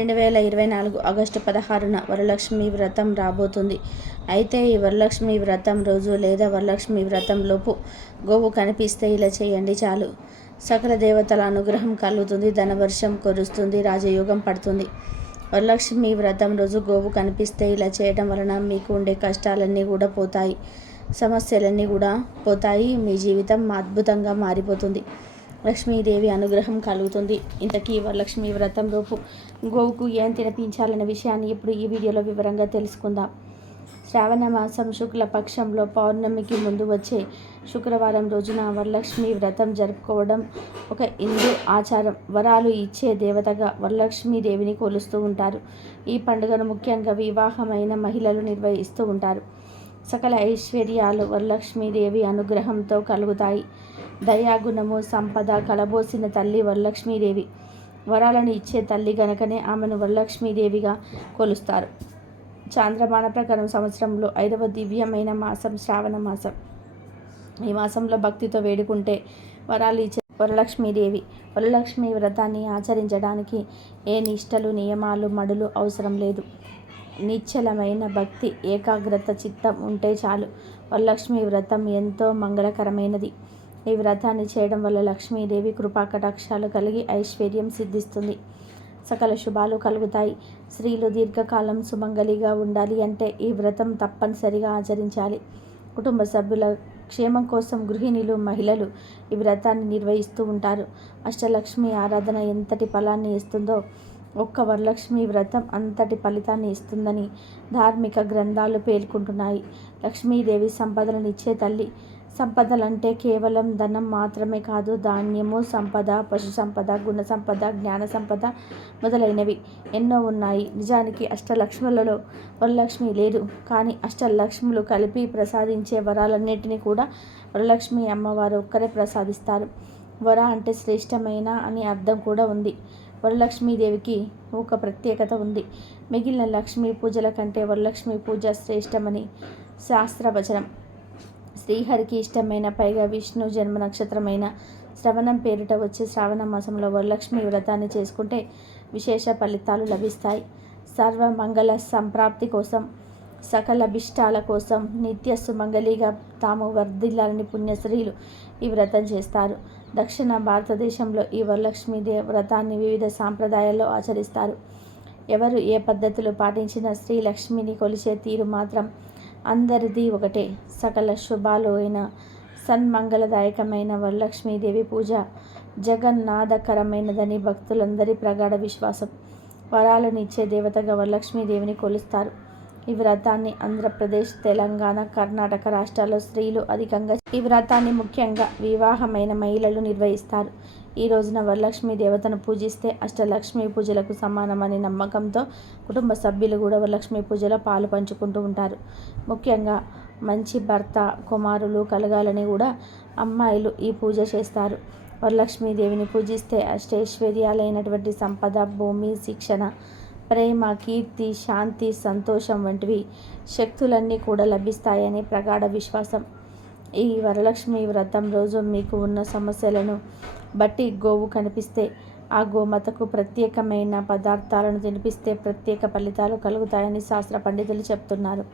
రెండు వేల ఇరవై నాలుగు ఆగస్టు పదహారున వరలక్ష్మి వ్రతం రాబోతుంది. అయితే ఈ వరలక్ష్మి వ్రతం రోజు లేదా వరలక్ష్మి వ్రతం లోపు గోవు కనిపిస్తే ఇలా చేయండి చాలు. సకల దేవతల అనుగ్రహం కలుగుతుంది ధనవర్షం కురుస్తుంది రాజయోగం పడుతుంది. వరలక్ష్మి వ్రతం రోజు గోవు కనిపిస్తే ఇలా చేయడం వలన మీకు ఉండే కష్టాలన్నీ కూడా పోతాయి సమస్యలన్నీ కూడా పోతాయి మీ జీవితం అద్భుతంగా మారిపోతుంది. లక్ష్మీదేవి అనుగ్రహం కలుగుతుంది. ఇంతకీ వరలక్ష్మి వ్రతం లోపు గోవుకు ఏం తినిపించాలనే విషయాన్ని ఇప్పుడు ఈ వీడియోలో వివరంగా తెలుసుకుందాం. శ్రావణ మాసం శుక్ల పక్షంలో పౌర్ణమికి ముందు వచ్చే శుక్రవారం రోజున వరలక్ష్మి వ్రతం జరుపుకోవడం ఒక హిందూ ఆచారం. వరాలు ఇచ్చే దేవతగా వరలక్ష్మీదేవిని కొలుస్తూ ఉంటారు. ఈ పండుగను ముఖ్యంగా వివాహమైన మహిళలు నిర్వహిస్తూ ఉంటారు. సకల ఐశ్వర్యాలు వరలక్ష్మీదేవి అనుగ్రహంతో కలుగుతాయి. దయాగుణము సంపద కలబోసిన తల్లి వరలక్ష్మీదేవి. వరాలను ఇచ్చే తల్లి గనకనే ఆమెను వరలక్ష్మీదేవిగా కొలుస్తారు. చాంద్రమాన ప్రకారం సంవత్సరంలో ఐదవ దివ్యమైన మాసం శ్రావణ మాసం. ఈ మాసంలో భక్తితో వేడుకుంటే వరాలు ఇచ్చే వరలక్ష్మీదేవి. వరలక్ష్మి వ్రతాన్ని ఆచరించడానికి ఏ నిష్టలు నియమాలు మడులు అవసరం లేదు. నిశ్చలమైన భక్తి ఏకాగ్రత చిత్తం ఉంటే చాలు. వరలక్ష్మి వ్రతం ఎంతో మంగళకరమైనది. ఈ వ్రతాన్ని చేయడం వల్ల లక్ష్మీదేవి కృపాకటాక్షాలు కలిగి ఐశ్వర్యం సిద్ధిస్తుంది. సకల శుభాలు కలుగుతాయి. స్త్రీలు దీర్ఘకాలం సుమంగలిగా ఉండాలి అంటే ఈ వ్రతం తప్పనిసరిగా ఆచరించాలి. కుటుంబ సభ్యుల క్షేమం కోసం గృహిణులు మహిళలు ఈ వ్రతాన్ని నిర్వహిస్తూ ఉంటారు. అష్టలక్ష్మి ఆరాధన ఎంతటి ఫలాన్ని ఇస్తుందో ఒక్క వరలక్ష్మి వ్రతం అంతటి ఫలితాన్ని ఇస్తుందని ధార్మిక గ్రంథాలు పేర్కొంటున్నాయి. లక్ష్మీదేవి సంపదలనిచ్చే తల్లి సంపదలంటే కేవలం ధనం మాత్రమే కాదు ధాన్యము సంపద పశు సంపద గుణ సంపద జ్ఞాన సంపద మొదలైనవి ఎన్నో ఉన్నాయి. నిజానికి అష్టలక్ష్ములలో వరలక్ష్మి లేదు. కానీ అష్టలక్ష్ములు కలిపి ప్రసాదించే వరాలన్నింటినీ కూడా వరలక్ష్మి అమ్మవారు ఒక్కరే ప్రసాదిస్తారు. వర అంటే శ్రేష్టమైన అని అర్థం కూడా ఉంది. వరలక్ష్మీదేవికి ఒక ప్రత్యేకత ఉంది. మిగిలిన లక్ష్మీ పూజల కంటే వరలక్ష్మి పూజ శ్రేష్టమని శాస్త్రవచనం. శ్రీహరికి ఇష్టమైన పైగా విష్ణు జన్మ నక్షత్రమైన శ్రవణం పేరిట వచ్చే శ్రావణ మాసంలో వరలక్ష్మి వ్రతాన్ని చేసుకుంటే విశేష ఫలితాలు లభిస్తాయి. సర్వమంగళ సంప్రాప్తి కోసం సకల అభిష్టాల కోసం నిత్య సుమంగళిగా తాము వర్ధిల్లాలని పుణ్యశ్రీలు ఈ వ్రతం చేస్తారు. దక్షిణ భారతదేశంలో ఈ వరలక్ష్మి దేవ వ్రతాన్ని వివిధ సాంప్రదాయాల్లో ఆచరిస్తారు. ఎవరు ఏ పద్ధతులు పాటించిన శ్రీ లక్ష్మిని కొలిచే తీరు మాత్రం అందరిది ఒకటే. సకల శుభాలు అయిన సన్మంగళదాయకమైన వరలక్ష్మీదేవి పూజ జగన్నాథకరమైనదని భక్తులందరి ప్రగాఢ విశ్వాసం. వరాలనిచ్చే దేవతగా వరలక్ష్మీదేవిని కొలుస్తారు. ఈ వ్రతాన్ని ఆంధ్రప్రదేశ్ తెలంగాణ కర్ణాటక రాష్ట్రాల్లో స్త్రీలు అధికంగా ఈ వ్రతాన్ని ముఖ్యంగా వివాహమైన మహిళలు నిర్వహిస్తారు. ఈ రోజున వరలక్ష్మి దేవతను పూజిస్తే అష్టలక్ష్మి పూజలకు సమానమనే నమ్మకంతో కుటుంబ సభ్యులు కూడా వరలక్ష్మి పూజలో పాలు పంచుకుంటూ ఉంటారు. ముఖ్యంగా మంచి భర్త కుమారులు కలగాలని కూడా అమ్మాయిలు ఈ పూజ చేస్తారు. వరలక్ష్మీదేవిని పూజిస్తే అష్టైశ్వర్యాలైనటువంటి సంపద భూమి శిక్షణ ప్రేమ కీర్తి శాంతి సంతోషం వంటివి శక్తులన్నీ కూడా లభిస్తాయని ప్రగాఢ విశ్వాసం. ఈ వరలక్ష్మి వ్రతం రోజు మీకు ఉన్న సమస్యలను బట్టి గోవు కనిపిస్తే ఆ గోమాతకు ప్రత్యేకమైన పదార్థాలను తినిపిస్తే ప్రత్యేక ఫలితాలు కలుగుతాయని శాస్త్ర పండితులు చెప్తున్నారు.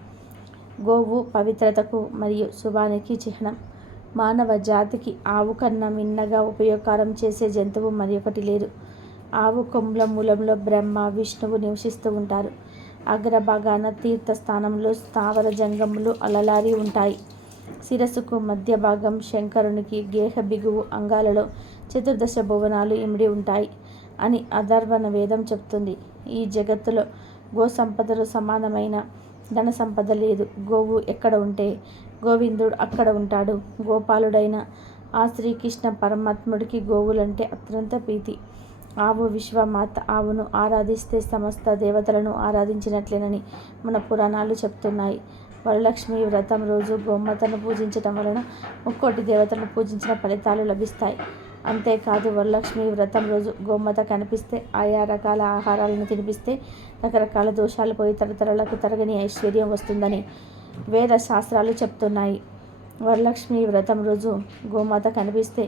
గోవు పవిత్రతకు మరియు శుభానికి చిహ్నం. మానవ జాతికి ఆవు కన్నా మిన్నగా ఉపయోగకరం చేసే జంతువు మరి ఒకటి లేదు. ఆవు కొమ్ముల మూలంలో బ్రహ్మ విష్ణువు నివసిస్తూ ఉంటారు. అగ్రభాగాన తీర్థస్థానంలో స్థావర జంగములు అలలారి ఉంటాయి. శిరస్సుకు మధ్య భాగం శంకరునికి గేహ బిగువు అంగాలలో చతుర్దశ భువనాలు ఇమిడి ఉంటాయి అని అధర్వణ వేదం చెప్తుంది. ఈ జగత్తులో గో సంపదలు సమానమైన ధన సంపద లేదు. గోవు ఎక్కడ ఉంటే గోవిందుడు అక్కడ ఉంటాడు. గోపాలుడైన ఆ శ్రీకృష్ణ పరమాత్ముడికి గోవులంటే అత్యంత ప్రీతి. ఆవు విశ్వమాత ఆవును ఆరాధిస్తే సమస్త దేవతలను ఆరాధించినట్లేనని మన పురాణాలు చెప్తున్నాయి. వరలక్ష్మి వ్రతం రోజు గోమాతను పూజించటం వలన ముక్కోటి దేవతలను పూజించిన ఫలితాలు లభిస్తాయి. అంతేకాదు వరలక్ష్మి వ్రతం రోజు గోమాత కనిపిస్తే ఆయా రకాల ఆహారాలను తినిపిస్తే రకరకాల దోషాలు పోయి తరతరాలకు తరగని ఐశ్వర్యం వస్తుందని వేద శాస్త్రాలు చెప్తున్నాయి. వరలక్ష్మి వ్రతం రోజు గోమాత కనిపిస్తే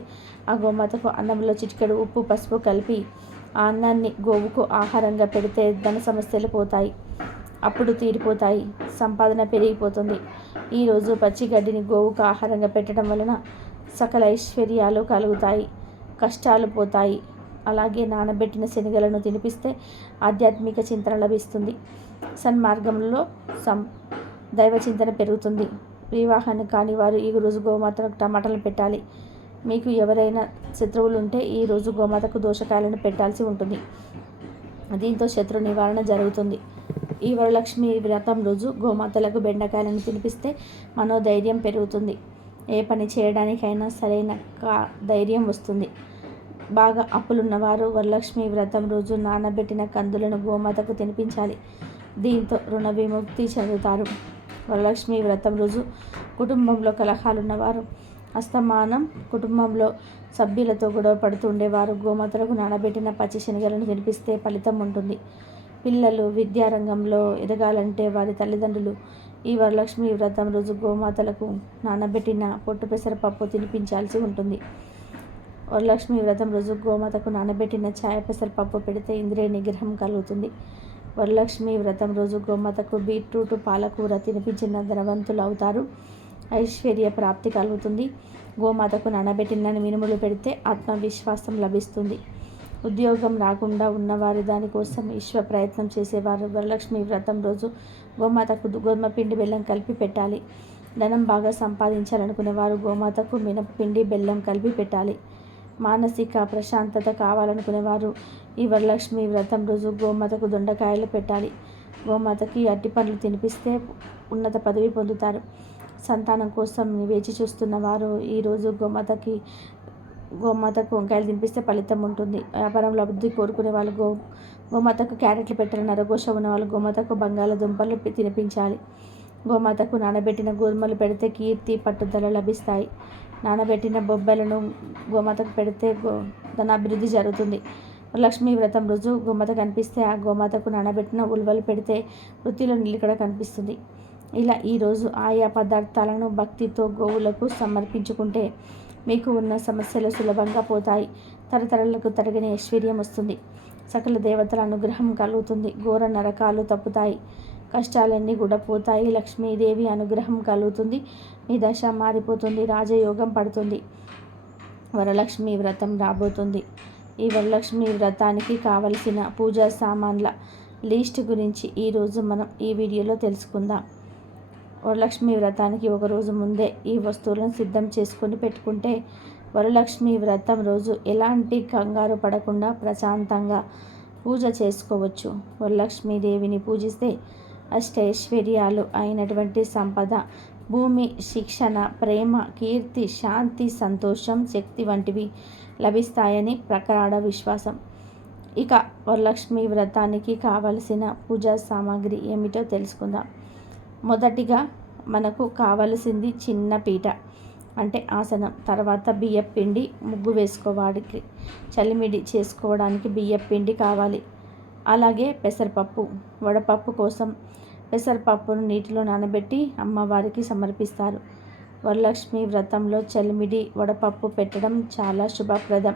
ఆ గోమాతకు అన్నంలో చిటికెడు ఉప్పు పసుపు కలిపి ఆ అన్నాన్ని గోవుకు ఆహారంగా పెడితే ధన సమస్యలు పోతాయి. అప్పుడు తీరిపోతాయి. సంపాదన పెరిగిపోతుంది. ఈరోజు పచ్చి గడ్డిని గోవుకు ఆహారంగా పెట్టడం వలన సకల ఐశ్వర్యాలు కలుగుతాయి. కష్టాలు పోతాయి. అలాగే నానబెట్టిన శనగలను తినిపిస్తే ఆధ్యాత్మిక చింతన లభిస్తుంది. సన్మార్గంలో సం దైవ చింతన పెరుగుతుంది. వివాహాన్ని కాని వారు ఈ రోజు గోమాతకు టమాటాలు పెట్టాలి. మీకు ఎవరైనా శత్రువులు ఉంటే ఈరోజు గోమాతకు దోషకాయలను పెట్టాల్సి ఉంటుంది. దీంతో శత్రు నివారణ జరుగుతుంది. ఈ వరలక్ష్మి వ్రతం రోజు గోమాతలకు బెండకాయలను తినిపిస్తే మనోధైర్యం పెరుగుతుంది. ఏ పని చేయడానికైనా సరైన కా ధైర్యం వస్తుంది. బాగా అప్పులున్నవారు వరలక్ష్మి వ్రతం రోజు నానబెట్టిన కందులను గోమాతకు తినిపించాలి. దీంతో రుణ విముక్తి చెందుతారు. వరలక్ష్మి వ్రతం రోజు కుటుంబంలో కలహాలున్నవారు అస్తమానం కుటుంబంలో సభ్యులతో గొడవ పడుతుండేవారు గోమాతలకు నానబెట్టిన పచ్చి శనగలను తినిపిస్తే ఫలితం ఉంటుంది. పిల్లలు విద్యారంగంలో ఎదగాలంటే వారి తల్లిదండ్రులు ఈ వరలక్ష్మి వ్రతం రోజు గోమాతలకు నానబెట్టిన పొట్టు పెసరపప్పు తినిపించాల్సి ఉంటుంది. వరలక్ష్మి వ్రతం రోజు గోమాతకు నానబెట్టిన ఛాయ పెసరపప్పు పెడితే ఇంద్రియ నిగ్రహం కలుగుతుంది. వరలక్ష్మి వ్రతం రోజు గోమాతకు బీట్రూట్ పాలకూర తినిపించిన ధనవంతులు అవుతారు. ఐశ్వర్య ప్రాప్తి కలుగుతుంది. గోమాతకు నానబెట్టిన మినుములు పెడితే ఆత్మవిశ్వాసం లభిస్తుంది. ఉద్యోగం రాకుండా ఉన్నవారు దానికోసం ఈశ్వ ప్రయత్నం చేసేవారు. వరలక్ష్మి వ్రతం రోజు గోమాతకు గోధుమ పిండి బెల్లం కలిపి పెట్టాలి. ధనం బాగా సంపాదించాలనుకునేవారు గోమాతకు మినపిండి బెల్లం కలిపి పెట్టాలి. మానసిక ప్రశాంతత కావాలనుకునేవారు ఈ వరలక్ష్మి వ్రతం రోజు గోమాతకు దొండకాయలు పెట్టాలి. గోమాతకి అట్టి పండ్లు తినిపిస్తే ఉన్నత పదవి పొందుతారు. సంతానం కోసం వేచి చూస్తున్న వారు ఈరోజు గోమాతకి గోమాతకు వంకాయలు తినిపిస్తే ఫలితం ఉంటుంది. వ్యాపారంలో అభివృద్ధి కోరుకునే వాళ్ళు గో గోమాతకు క్యారెట్లు పెట్టాలని నరఘోష ఉన్న వాళ్ళు గోమాతకు బంగాళదుంపలు తినిపించాలి. గోమాతకు నానబెట్టిన గోధుమలు పెడితే కీర్తి పట్టుదల లభిస్తాయి. నానబెట్టిన బొబ్బలను గోమాతకు పెడితే గో ధనాభివృద్ధి జరుగుతుంది. లక్ష్మీ వ్రతం రోజు గోమాత కనిపిస్తే ఆ గోమాతకు నానబెట్టిన ఉల్వలు పెడితే వృత్తిలో నిలికడ కనిపిస్తుంది. ఇలా ఈరోజు ఆయా పదార్థాలను భక్తితో గోవులకు సమర్పించుకుంటే మీకు ఉన్న సమస్యలు సులభంగా పోతాయి. తరతరాలకు తరగని ఐశ్వర్యం వస్తుంది. సకల దేవతల అనుగ్రహం కలుగుతుంది. ఘోర నరకాలు తప్పుతాయి. కష్టాలన్నీ కూడా పోతాయి. లక్ష్మీదేవి అనుగ్రహం కలుగుతుంది. మీ దశ మారిపోతుంది. రాజయోగం పడుతుంది. వరలక్ష్మి వ్రతం రాబోతుంది. ఈ వరలక్ష్మి వ్రతానికి కావలసిన పూజా సామాన్ల లిస్ట్ గురించి ఈరోజు మనం ఈ వీడియోలో తెలుసుకుందాం. వరలక్ష్మి వ్రతానికి ఒకరోజు ముందే ఈ వస్తువులను సిద్ధం చేసుకొని పెట్టుకుంటే వరలక్ష్మి వ్రతం రోజు ఎలాంటి కంగారు పడకుండా ప్రశాంతంగా పూజ చేసుకోవచ్చు. వరలక్ష్మీదేవిని పూజిస్తే అష్టైశ్వర్యాలు అయినటువంటి సంపద భూమి శిక్షణ ప్రేమ కీర్తి శాంతి సంతోషం శక్తి వంటివి లభిస్తాయని ప్రకార విశ్వాసం. ఇక వరలక్ష్మి వ్రతానికి కావలసిన పూజా సామాగ్రి ఏమిటో తెలుసుకుందాం. మొదటిగా మనకు కావలసింది చిన్న పీట అంటే ఆసనం. తర్వాత బియ్యం పిండి ముగ్గు వేసుకోవడానికి చలిమిడి చేసుకోవడానికి బియ్యం పిండి కావాలి. అలాగే పెసరపప్పు వడపప్పు కోసం పెసరపప్పును నీటిలో నానబెట్టి అమ్మవారికి సమర్పిస్తారు. వరలక్ష్మి వ్రతంలో చలిమిడి వడపప్పు పెట్టడం చాలా శుభప్రదం.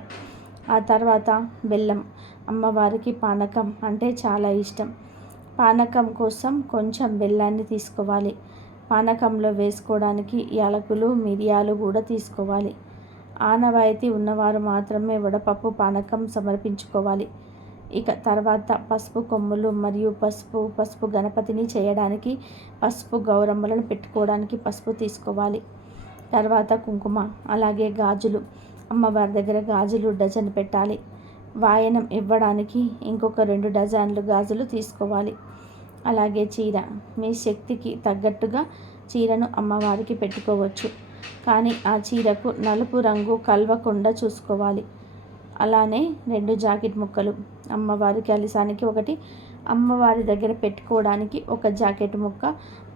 ఆ తర్వాత బెల్లం అమ్మవారికి పానకం అంటే చాలా ఇష్టం. పానకం కోసం కొంచెం బెల్లాన్ని తీసుకోవాలి. పానకంలో వేసుకోవడానికి యాలకులు మిరియాలు కూడా తీసుకోవాలి. ఆనవాయితీ ఉన్నవారు మాత్రమే వడపప్పు పానకం సమర్పించుకోవాలి. ఇక తర్వాత పసుపు కొమ్ములు మరియు పసుపు పసుపు గణపతిని చేయడానికి పసుపు గౌరమ్మలను పెట్టుకోవడానికి పసుపు తీసుకోవాలి. తర్వాత కుంకుమ అలాగే గాజులు. అమ్మవారి దగ్గర గాజులు డజన్ పెట్టాలి. వాయనం ఇవ్వడానికి ఇంకొక రెండు డజన్లు గాజులు తీసుకోవాలి. అలాగే చీర. మీ శక్తికి తగ్గట్టుగా చీరను అమ్మవారికి పెట్టుకోవచ్చు. కానీ ఆ చీరకు నలుపు రంగు కలవకుండా చూసుకోవాలి. అలానే రెండు జాకెట్ ముక్కలు. అమ్మవారికి అలిసానికి ఒకటి. అమ్మవారి దగ్గర పెట్టుకోవడానికి ఒక జాకెట్ ముక్క.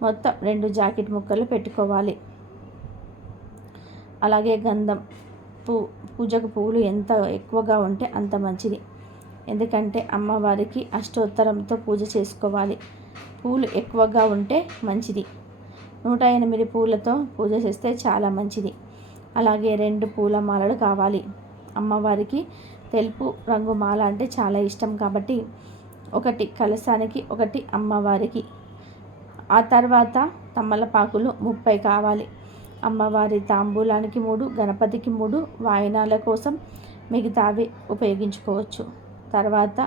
మొత్తం రెండు జాకెట్ ముక్కలు పెట్టుకోవాలి. అలాగే గంధం. పూ పూజకు పువ్వులు ఎంత ఎక్కువగా ఉంటే అంత మంచిది. ఎందుకంటే అమ్మవారికి అష్టోత్తరంతో పూజ చేసుకోవాలి. పూలు ఎక్కువగా ఉంటే మంచిది. నూట ఎనిమిది పూలతో పూజ చేస్తే చాలా మంచిది. అలాగే రెండు పూల మాలలు కావాలి. అమ్మవారికి తెలుపు రంగు మాల అంటే చాలా ఇష్టం కాబట్టి ఒకటి కలసానికి ఒకటి అమ్మవారికి. ఆ తర్వాత తమ్మలపాకులు ముప్పై కావాలి. అమ్మవారి తాంబూలానికి మూడు గణపతికి మూడు వాయినాల కోసం మిగతావి ఉపయోగించుకోవచ్చు. తర్వాత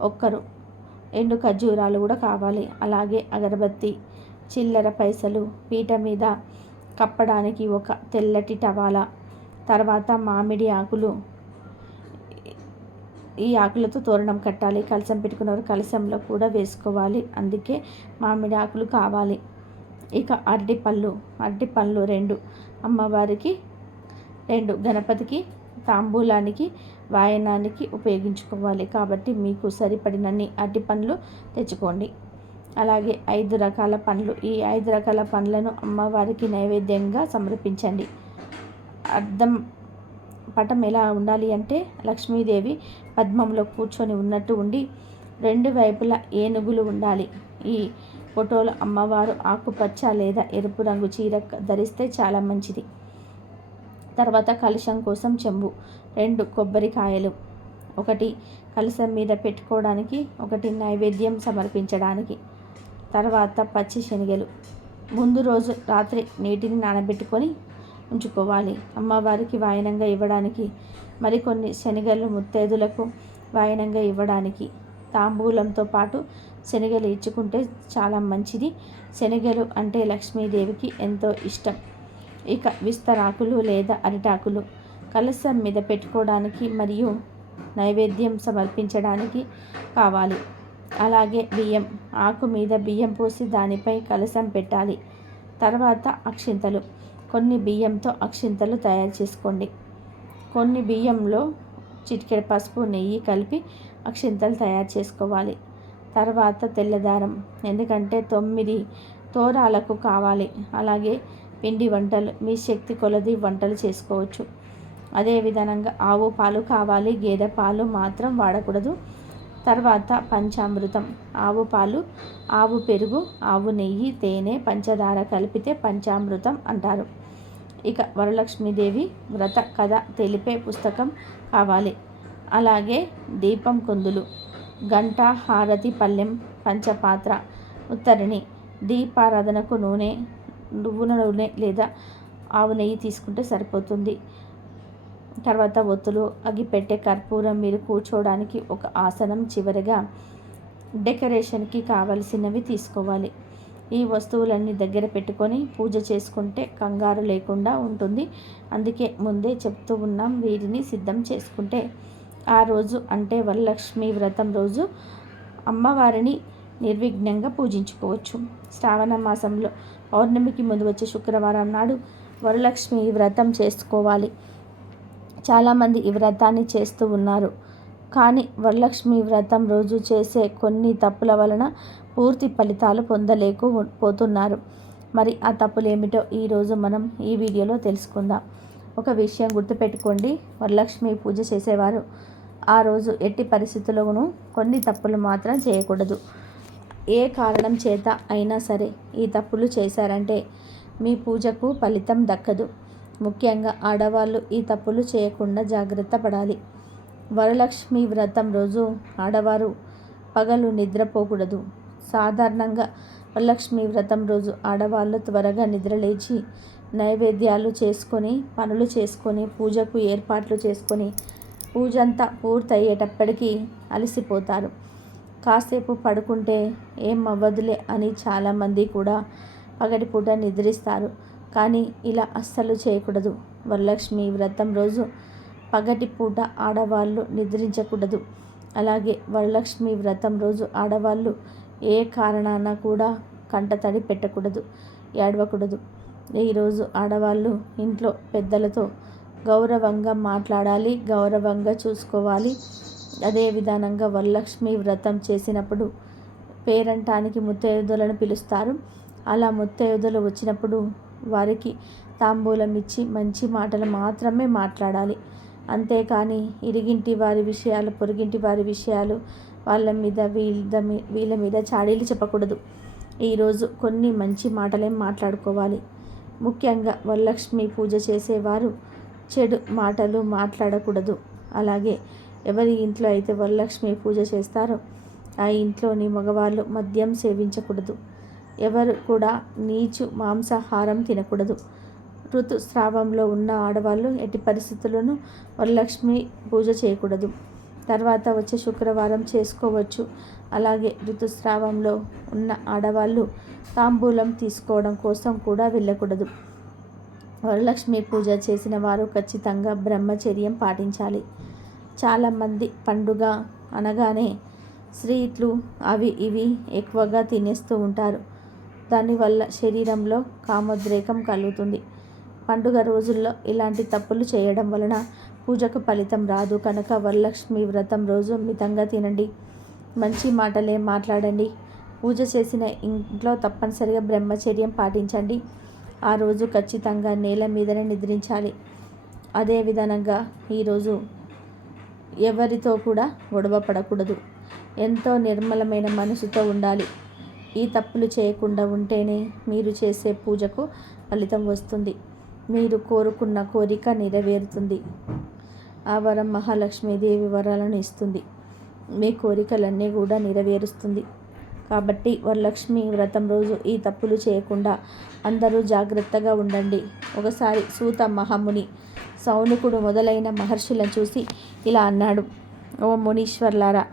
ఒక్కరు ఎండు ఖర్జూరాలు కూడా కావాలి. అలాగే అగరబత్తి చిల్లర పైసలు పీట మీద కప్పడానికి ఒక తెల్లటి టవాలా తర్వాత మామిడి ఆకులు. ఈ ఆకులతో తోరణం కట్టాలి. కలసం పెట్టుకున్నవారు కలసంలో కూడా వేసుకోవాలి. అందుకే మామిడి ఆకులు కావాలి. ఇక అరటి పళ్ళు రెండు. అమ్మవారికి రెండు. గణపతికి తాంబూలానికి వాయనానికి ఉపయోగించుకోవాలి. కాబట్టి మీకు సరిపడినన్ని అరటి పండ్లు తెచ్చుకోండి. అలాగే ఐదు రకాల పండ్లు. ఈ ఐదు రకాల పండ్లను అమ్మవారికి నైవేద్యంగా సమర్పించండి. అర్థం పటం ఎలా ఉండాలి అంటే లక్ష్మీదేవి పద్మంలో కూర్చొని ఉన్నట్టు ఉండి రెండు వైపులా ఏనుగులు ఉండాలి. ఈ ఫోటోలో అమ్మవారు ఆకుపచ్చ లేదా ఎరుపు రంగు చీర ధరిస్తే చాలా మంచిది. తర్వాత కలుషం కోసం చెంబు. రెండు కొబ్బరికాయలు. ఒకటి కలుషం మీద పెట్టుకోవడానికి ఒకటి నైవేద్యం సమర్పించడానికి. తర్వాత పచ్చి శనగలు. ముందు రోజు రాత్రి నీటిని నానబెట్టుకొని ఉంచుకోవాలి. అమ్మవారికి వాయనంగా ఇవ్వడానికి మరికొన్ని శనగలు ముత్తైదులకు వాయనంగా ఇవ్వడానికి. తాంబూలంతో పాటు శనగలు ఇచ్చుకుంటే చాలా మంచిది. శనగలు అంటే లక్ష్మీదేవికి ఎంతో ఇష్టం. ఇక విస్తరాకులు లేదా అరిటాకులు కలశం మీద పెట్టుకోవడానికి మరియు నైవేద్యం సమర్పించడానికి కావాలి. అలాగే బియ్యం ఆకు మీద బియ్యం పోసి దానిపై కలశం పెట్టాలి. తర్వాత అక్షింతలు. కొన్ని బియ్యంతో అక్షింతలు తయారు చేసుకోండి. కొన్ని బియ్యంలో చిటికెడ పసుపు నెయ్యి కలిపి అక్షింతలు తయారు చేసుకోవాలి. తర్వాత తెల్లదారం ఎందుకంటే తొమ్మిది తోరాలకు కావాలి. అలాగే పిండి వంటలు మీ శక్తి కొలది వంటలు చేసుకోవచ్చు. అదే విధంగా ఆవు పాలు కావాలి గేదె పాలు మాత్రం వాడకూడదు. తర్వాత పంచామృతం ఆవు పాలు ఆవు పెరుగు ఆవు నెయ్యి తేనె పంచదార కలిపితే పంచామృతం అంటారు. ఇక వరలక్ష్మీదేవి వ్రత కథ తెలిపే పుస్తకం కావాలి. అలాగే దీపం కుందులు గంట హారతి పల్లెం పంచపాత్ర ఉత్తరిణి దీపారాధనకు నూనె నువ్వుల నూనె లేదా ఆవు నెయ్యి తీసుకుంటే సరిపోతుంది. తర్వాత ఒత్తులు అగిపెట్టే కర్పూరం మీరు కూర్చోవడానికి ఒక ఆసనం చివరిగా డెకరేషన్కి కావలసినవి తీసుకోవాలి. ఈ వస్తువులన్నీ దగ్గర పెట్టుకొని పూజ చేసుకుంటే కంగారు లేకుండా ఉంటుంది. అందుకే ముందే చెప్తూ ఉన్నాం వీటిని సిద్ధం చేసుకుంటే ఆ రోజు అంటే వరలక్ష్మి వ్రతం రోజు అమ్మవారిని నిర్విఘ్నంగా పూజించుకోవచ్చు. శ్రావణ మాసంలో పౌర్ణమికి ముందు వచ్చే శుక్రవారం నాడు వరలక్ష్మి వ్రతం చేసుకోవాలి. చాలామంది ఈ వ్రతాన్ని చేస్తూ ఉన్నారు. కానీ వరలక్ష్మి వ్రతం రోజు చేసే కొన్ని తప్పుల వలన పూర్తి ఫలితాలు పొందలేకపోతున్నారు మరి ఆ తప్పులు ఏమిటో ఈరోజు మనం ఈ వీడియోలో తెలుసుకుందాం. ఒక విషయం గుర్తుపెట్టుకోండి. వరలక్ష్మి పూజ చేసేవారు ఆ రోజు ఎట్టి పరిస్థితుల్లోనూ కొన్ని తప్పులు మాత్రం చేయకూడదు. ఏ కారణం చేత అయినా సరే ఈ తప్పులు చేశారంటే మీ పూజకు ఫలితం దక్కదు. ముఖ్యంగా ఆడవాళ్ళు ఈ తప్పులు చేయకుండా జాగ్రత్త పడాలి. వరలక్ష్మి వ్రతం రోజు ఆడవారు పగలు నిద్రపోకూడదు. సాధారణంగా వరలక్ష్మి వ్రతం రోజు ఆడవాళ్ళు త్వరగా నిద్రలేచి నైవేద్యాలు చేసుకొని పనులు చేసుకొని పూజకు ఏర్పాట్లు చేసుకొని పూజంతా పూర్తయ్యేటప్పటికీ అలసిపోతారు. కాసేపు పడుకుంటే ఏం అవ్వదులే అని చాలామంది కూడా పగటిపూట నిద్రిస్తారు. కానీ ఇలా అస్సలు చేయకూడదు. వరలక్ష్మి వ్రతం రోజు పగటిపూట ఆడవాళ్ళు నిద్రించకూడదు. అలాగే వరలక్ష్మి వ్రతం రోజు ఆడవాళ్ళు ఏ కారణాన కూడా కంటతడి పెట్టకూడదు ఏడవకూడదు. ఈరోజు ఆడవాళ్ళు ఇంట్లో పెద్దలతో గౌరవంగా మాట్లాడాలి గౌరవంగా చూసుకోవాలి. అదే విధానంగా వరలక్ష్మి వ్రతం చేసినప్పుడు పేరంటానికి ముత్తైదులను పిలుస్తారు. అలా ముత్తైదులు వచ్చినప్పుడు వారికి తాంబూలం ఇచ్చి మంచి మాటలు మాత్రమే మాట్లాడాలి. అంతేకాని ఇరిగింటి వారి విషయాలు పొరిగింటి వారి విషయాలు వాళ్ళ మీద వీళ్ళ వీళ్ళ మీద చాడీలు చెప్పకూడదు. ఈరోజు కొన్ని మంచి మాటలే మాట్లాడుకోవాలి. ముఖ్యంగా వరలక్ష్మి పూజ చేసేవారు చెడు మాటలు మాట్లాడకూడదు. అలాగే ఎవరి ఇంట్లో అయితే వరలక్ష్మి పూజ చేస్తారో ఆ ఇంట్లోని మగవాళ్ళు మద్యం సేవించకూడదు. ఎవరు కూడా నీచు మాంసాహారం తినకూడదు. ఋతుస్రావంలో ఉన్న ఆడవాళ్ళు ఎట్టి పరిస్థితుల్లోనూ వరలక్ష్మి పూజ చేయకూడదు. తర్వాత వచ్చే శుక్రవారం చేసుకోవచ్చు. అలాగే ఋతుస్రావంలో ఉన్న ఆడవాళ్ళు తాంబూలం తీసుకోవడం కోసం కూడా వెళ్ళకూడదు. వరలక్ష్మి పూజ చేసిన వారు ఖచ్చితంగా బ్రహ్మచర్యం పాటించాలి. చాలామంది పండుగ అనగానే స్వీట్లు అవి ఇవి ఎక్కువగా తినేస్తూ ఉంటారు. దానివల్ల శరీరంలో కామోద్రేకం కలుగుతుంది. పండుగ రోజుల్లో ఇలాంటి తప్పులు చేయడం వలన పూజకు ఫలితం రాదు. కనుక వరలక్ష్మి వ్రతం రోజు మితంగా తినండి. మంచి మాటలే మాట్లాడండి. పూజ చేసిన ఇంట్లో తప్పనిసరిగా బ్రహ్మచర్యం పాటించండి. ఆ రోజు ఖచ్చితంగా నేల మీదనే నిద్రించాలి. అదే విధానంగా ఈరోజు ఎవరితో కూడా గొడవ పడకూడదు. ఎంతో నిర్మలమైన మనసుతో ఉండాలి. ఈ తప్పులు చేయకుండా ఉంటేనే మీరు చేసే పూజకు ఫలితం వస్తుంది. మీరు కోరుకున్న కోరిక నెరవేరుతుంది. ఆ వరం మహాలక్ష్మీదేవి వరాలను ఇస్తుంది. మీ కోరికలన్నీ కూడా నెరవేరుస్తుంది. కాబట్టి వరలక్ష్మి వ్రతం రోజు ఈ తప్పులు చేయకుండా అందరూ జాగ్రత్తగా ఉండండి. ఒకసారి సూత మహాముని సౌనికుడు మొదలైన మహర్షులను చూసి ఇలా అన్నాడు. ఓ మునీశ్వర్లారా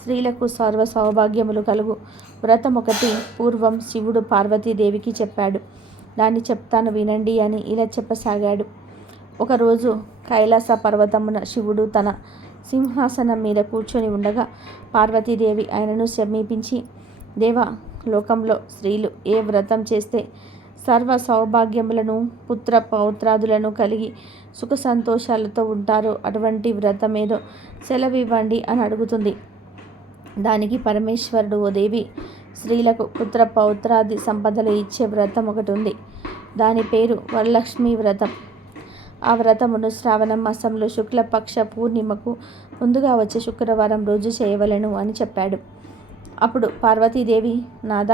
స్త్రీలకు సర్వ సౌభాగ్యములు కలుగు. వ్రతం ఒకటి పూర్వం శివుడు పార్వతీదేవికి చెప్పాడు. దాన్ని చెప్తాను వినండి అని ఇలా చెప్పసాగాడు. ఒకరోజు కైలాస పర్వతమున శివుడు తన సింహాసనం మీద కూర్చొని ఉండగా పార్వతీదేవి ఆయనను సమీపించి దేవా లోకంలో స్త్రీలు ఏ వ్రతం చేస్తే సర్వ సౌభాగ్యములను పుత్ర పౌత్రాదులను కలిగి సుఖ సంతోషాలతో ఉంటారో అటువంటి వ్రతం ఏదో సెలవివ్వండి అని అడుగుతుంది. దానికి పరమేశ్వరుడు ఓ దేవి స్త్రీలకు పుత్ర పౌత్రాది సంపదలు ఇచ్చే వ్రతం ఒకటి ఉంది. దాని పేరు వరలక్ష్మి వ్రతం. ఆ వ్రతమును శ్రావణ మాసంలో శుక్లపక్ష పూర్ణిమకు ముందుగా వచ్చే శుక్రవారం రోజు చేయవలను అని చెప్పాడు. అప్పుడు పార్వతీదేవి నాద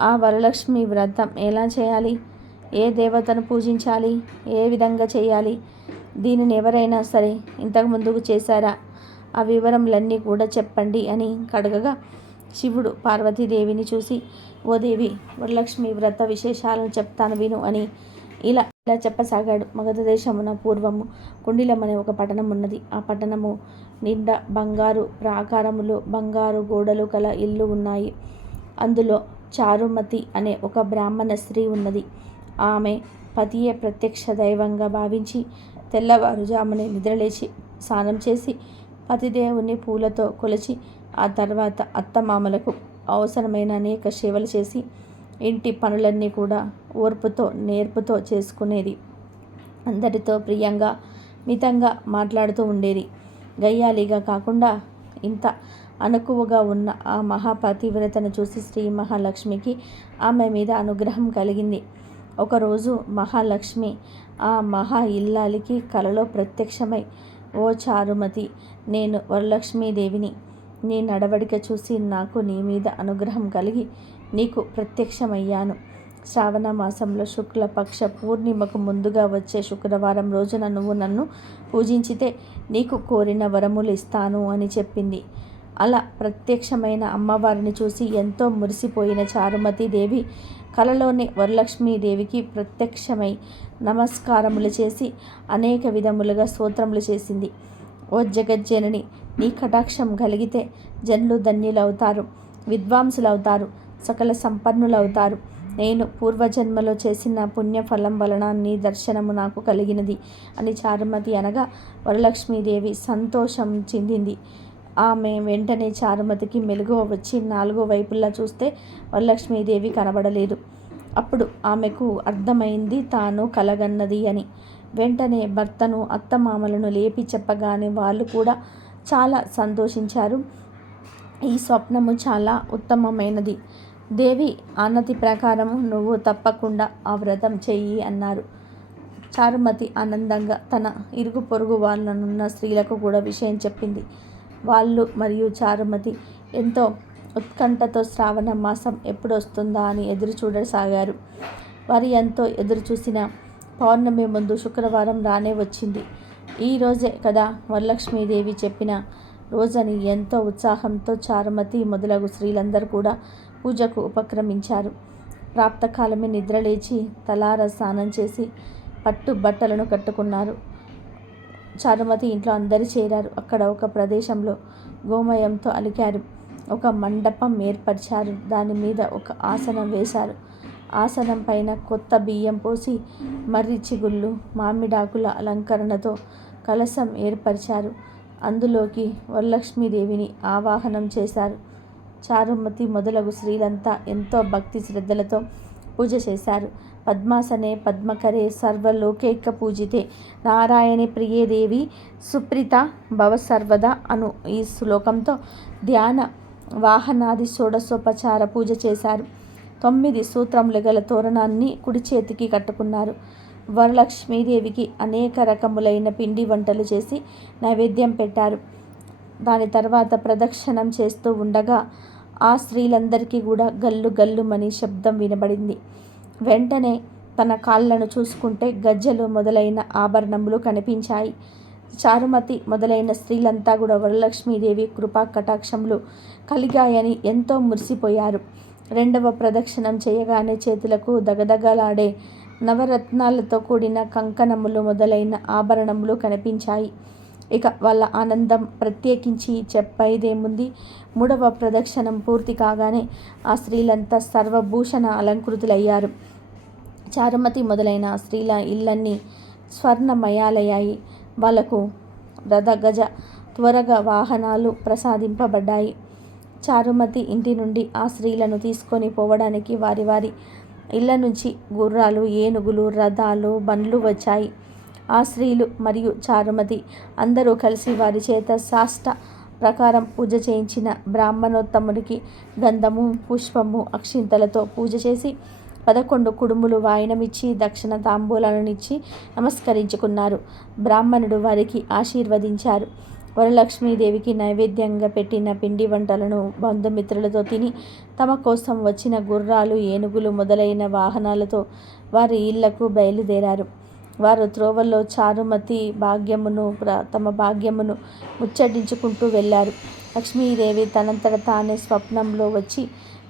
ఆ వరలక్ష్మి వ్రతం ఎలా చేయాలి? ఏ దేవతను పూజించాలి? ఏ విధంగా చేయాలి? దీనిని ఎవరైనా సరే ఇంతకు ముందుకు చేశారా? ఆ వివరములన్నీ కూడా చెప్పండి అని కడగగా శివుడు పార్వతీదేవిని చూసి ఓ దేవి వరలక్ష్మి వ్రత విశేషాలను చెప్తాను విను అని ఇలా ఇలా చెప్పసాగాడు. మగధ దేశమున పూర్వము కుండిలమనే ఒక పట్టణం ఉన్నది ఆ పట్టణము నిండా బంగారు ప్రాకారములు బంగారు గోడలు కల ఇల్లు ఉన్నాయి. అందులో చారుమతి అనే ఒక బ్రాహ్మణ స్త్రీ ఉన్నది. ఆమె పతియే ప్రత్యక్ష దైవంగా భావించి తెల్లవారుజామునే నిద్రలేచి స్నానం చేసి పతిదేవుని పూలతో కొలిచి ఆ తర్వాత అత్తమామలకు అవసరమైన అనేక సేవలు చేసి ఇంటి పనులన్నీ కూడా ఓర్పుతో నేర్పుతో చేసుకునేది. అందరితో ప్రియంగా మితంగా మాట్లాడుతూ ఉండేది. గయ్యాలిగా కాకుండా ఇంత అనుకువగా ఉన్న ఆ మహాపతివ్రతను చూసి శ్రీ మహాలక్ష్మికి ఆమె మీద అనుగ్రహం కలిగింది. ఒకరోజు మహాలక్ష్మి ఆ మహా ఇల్లాలికి కలలో ప్రత్యక్షమై ఓ చారుమతి నేను వరలక్ష్మీదేవిని. నీ నడవడిక చూసి నాకు నీ మీద అనుగ్రహం కలిగి నీకు ప్రత్యక్షమయ్యాను. శ్రావణ మాసంలో శుక్లపక్ష పూర్ణిమకు ముందుగా వచ్చే శుక్రవారం రోజున నువ్వు నన్ను పూజించితే నీకు కోరిన వరములు ఇస్తాను అని చెప్పింది. అలా ప్రత్యక్షమైన అమ్మవారిని చూసి ఎంతో మురిసిపోయిన చారుమతి దేవి కలలోనే వరలక్ష్మీదేవికి ప్రత్యక్షమై నమస్కారములు చేసి అనేక విధములుగా స్తోత్రములు చేసింది. ఓ జగజ్జనని నీ కటాక్షం కలిగితే జనులు ధన్యులవుతారు విద్వాంసులవుతారు సకల సంపన్నులవుతారు. నేను పూర్వజన్మలో చేసిన పుణ్యఫలం వలన నీ దర్శనము నాకు కలిగినది అని చారుమతి అనగా వరలక్ష్మీదేవి సంతోషం చెందింది. ఆమె వెంటనే చారుమతికి మెలుగు వచ్చి నాలుగో వైపులా చూస్తే వరలక్ష్మీదేవి కనబడలేదు. అప్పుడు ఆమెకు అర్థమైంది తాను కలగన్నది అని. వెంటనే భర్తను అత్తమామలను లేపి చెప్పగానే వాళ్ళు కూడా చాలా సంతోషించారు. ఈ స్వప్నము చాలా ఉత్తమమైనది. దేవి అన్నతి ప్రకారం నువ్వు తప్పకుండా ఆ వ్రతం చెయ్యి అన్నారు. చారుమతి ఆనందంగా తన ఇరుగు పొరుగు వాళ్ళనున్న స్త్రీలకు కూడా విషయం చెప్పింది. వాళ్ళు మరియు చారుమతి ఎంతో ఉత్కంఠతో శ్రావణ మాసం ఎప్పుడొస్తుందా అని ఎదురు చూడసాగారు. వారి ఎంతో ఎదురు చూసిన పౌర్ణమి ముందు శుక్రవారం రానే వచ్చింది. ఈ రోజే కదా వరలక్ష్మీదేవి చెప్పిన రోజని ఎంతో ఉత్సాహంతో చారుమతి మొదలగు స్త్రీలందరూ కూడా పూజకు ఉపక్రమించారు. ప్రాప్తకాలమే నిద్రలేచి తలార స్నానం చేసి పట్టు బట్టలను కట్టుకున్నారు. చారుమతి ఇంట్లో అందరూ చేరారు. అక్కడ ఒక ప్రదేశంలో గోమయంతో అలికారు. ఒక మండపం ఏర్పరిచారు. దాని మీద ఒక ఆసనం వేశారు. ఆసనం పైన కొత్త బియ్యం పోసి మర్రి చిగుళ్ళు మామిడాకుల అలంకరణతో కలశం ఏర్పరిచారు. అందులోకి వరలక్ష్మీదేవిని ఆవాహనం చేశారు. చారుమతి మొదలగు స్త్రీలంతా ఎంతో భక్తి శ్రద్ధలతో పూజ చేశారు. పద్మాసనే పద్మకరే సర్వలోకైక పూజితే. నారాయణి ప్రియదేవి సుప్రీత భవ సర్వద అను ఈ శ్లోకంతో ధ్యాన వాహనాది షోడశోపచార పూజ చేశారు. తొమ్మిది సూత్రములు గల తోరణాన్ని కుడి చేతికి కట్టుకున్నారు. వరలక్ష్మీదేవికి అనేక రకములైన పిండి వంటలు చేసి నైవేద్యం పెట్టారు. దాని తర్వాత ప్రదక్షిణం చేస్తూ ఉండగా ఆ స్త్రీలందరికీ కూడా గల్లు గల్లుమని శబ్దం వినబడింది. వెంటనే తన కాళ్ళను చూసుకుంటే గజ్జలు మొదలైన ఆభరణములు కనిపించాయి. చారుమతి మొదలైన స్త్రీలంతా కూడా వరలక్ష్మీదేవి కృపా కటాక్షములు కలిగాయని ఎంతో మురిసిపోయారు. రెండవ ప్రదక్షిణం చేయగానే చేతులకు దగదగలాడే నవరత్నాలతో కూడిన కంకణములు మొదలైన ఆభరణములు కనిపించాయి. ఇక వాళ్ళ ఆనందం ప్రత్యేకించి చెప్పేదేముంది? మూడవ ప్రదక్షిణం పూర్తి కాగానే ఆ స్త్రీలంతా సర్వభూషణ అలంకృతులయ్యారు. చారుమతి మొదలైన స్త్రీల ఇళ్ళన్నీ స్వర్ణమయాలయ్యాయి. వాళ్ళకు రథ గజ త్వరగా వాహనాలు ప్రసాదింపబడ్డాయి. చారుమతి ఇంటి నుండి ఆ స్త్రీలను తీసుకొని పోవడానికి వారి వారి ఇళ్ళ నుంచి గుర్రాలు ఏనుగులు రథాలు బండ్లు వచ్చాయి. ఆ స్త్రీలు మరియు చారుమతి అందరూ కలిసి వారి చేత సాష్ట ప్రకారం పూజ చేయించిన బ్రాహ్మణోత్తముడికి గంధము పుష్పము అక్షింతలతో పూజ చేసి పదకొండు కుడుములు వాయనమిచ్చి దక్షిణ తాంబూలాలనిచ్చి నమస్కరించుకున్నారు. బ్రాహ్మణుడు వారికి ఆశీర్వదించారు. వరలక్ష్మీదేవికి నైవేద్యంగా పెట్టిన పిండి వంటలను బంధుమిత్రులతో తిని తమ కోసం వచ్చిన గుర్రాలు ఏనుగులు మొదలైన వాహనాలతో వారి ఇళ్ళకు బయలుదేరారు. వారు త్రోవల్లో చారుమతి భాగ్యమును తమ భాగ్యమును ముచ్చటించుకుంటూ వెళ్ళారు. లక్ష్మీదేవి తనంతట తానే స్వప్నంలో వచ్చి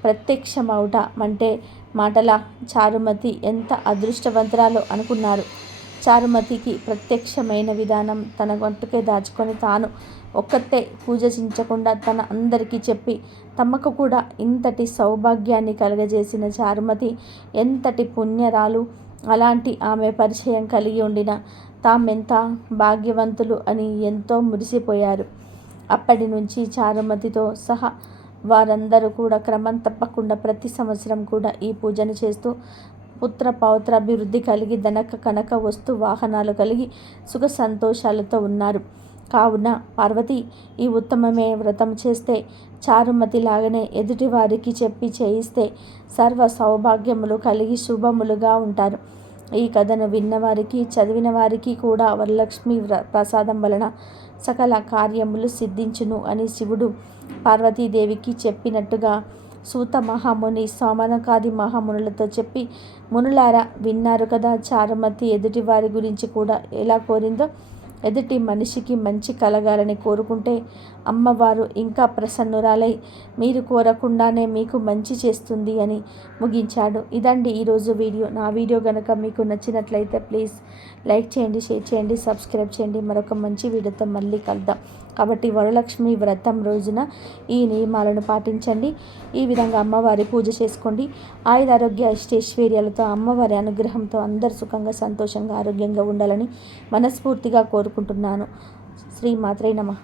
ప్రత్యక్షమవుట అంటే మాటల చారుమతి ఎంత అదృష్టవంతురాలో అనుకున్నారు. చారుమతికి ప్రత్యక్షమైన విధానం తన గొంతుకే దాచుకొని తాను ఒక్కతే పూజించకుండా తన అందరికీ చెప్పి తమకు కూడా ఇంతటి సౌభాగ్యాన్ని కలగజేసిన చారుమతి ఎంతటి పుణ్యరాలు అలాంటి ఆమె పరిచయం కలిగి ఉండిన తామెంత భాగ్యవంతులు అని ఎంతో మురిసిపోయారు. అప్పటి నుంచి చారుమతితో సహా వారందరూ కూడా క్రమం తప్పకుండా ప్రతి సంవత్సరం కూడా ఈ పూజను చేస్తూ పుత్ర పౌత్ర అభివృద్ధి కలిగి ధనక కనక వస్తు వాహనాలు కలిగి సుఖ సంతోషాలతో ఉన్నారు. కావున పార్వతి ఈ ఉత్తమమే వ్రతం చేస్తే చారుమతి లాగానే ఎదుటి వారికి చెప్పి చేయిస్తే సర్వ సౌభాగ్యములు కలిగి శుభములుగా ఉంటారు. ఈ కథను విన్నవారికి చదివిన వారికి కూడా వరలక్ష్మి ప్రసాదం వలన సకల కార్యములు సిద్ధించును అని శివుడు పార్వతీదేవికి చెప్పినట్టుగా సూత మహాముని సోమనకాది మహామునులతో చెప్పి మునులారా విన్నారు కదా చారుమతి ఎదుటి వారి గురించి కూడా ఎలా కోరిందో? ఎదుటి మనిషికి మంచి కలగాలని కోరుకుంటే అమ్మవారు ఇంకా ప్రసన్నురాలై మీరు కోరకుండానే మీకు మంచి చేస్తుంది అని ముగించాడు. ఇదండి ఈరోజు వీడియో. నా వీడియో కనుక మీకు నచ్చినట్లయితే ప్లీజ్ లైక్ చేయండి షేర్ చేయండి సబ్స్క్రైబ్ చేయండి. మరొక మంచి వీడియోతో మళ్ళీ కలుద్దాం. కాబట్టి వరలక్ష్మి వ్రతం రోజున ఈ నియమాలను పాటించండి. ఈ విధంగా అమ్మవారి పూజ చేసుకోండి. ఆయుధ ఆరోగ్య ఇష్టేశ్వర్యాలతో అమ్మవారి అనుగ్రహంతో అందరు సుఖంగా సంతోషంగా ఆరోగ్యంగా ఉండాలని మనస్ఫూర్తిగా కోరుకుంటున్నాను. శ్రీ మాత్రే నమ.